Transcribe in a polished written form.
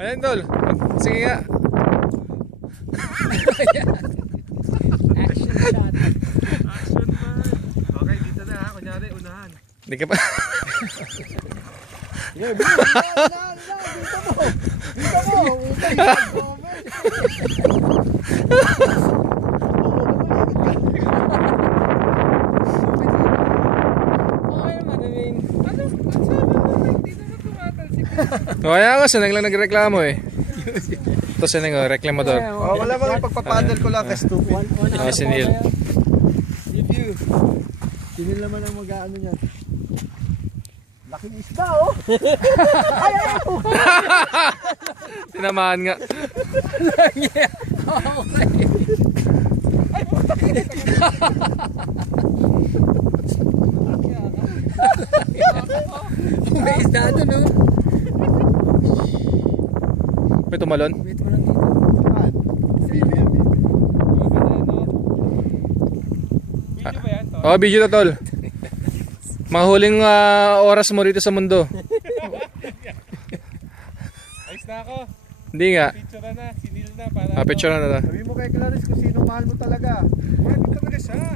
Ayan, Tol. Sige nga. Action shot. Action man. Okay, dito na ha. Kunyari, unahan. Hindi ka pa. Yeah, dito mo. Dito mo. Okay naman, I mean, ano sabi mo? Hindi naman tumatalsik. O kaya nga, sinang lang nagreklamo eh. Ito sinang o, reklamador. Oh, wala bang pagpapadal ko lang kay stupid. Si Neil. Review. Sino naman ang mag-ano niyan? Laking isda oh! Tinamaan nga. May isda doon no? May tumalon. Wait mo lang dito. Bibi yan, bibi. Video ba yan, to? Oh, video to, Tol. Mahuling oras mo rito sa mundo. Ayos na ako. Hindi nga. Picture na. Sinil na para. Picture na na. Sabi mo kay Clarice kung sino mahal mo talaga. Grabe talaga siya.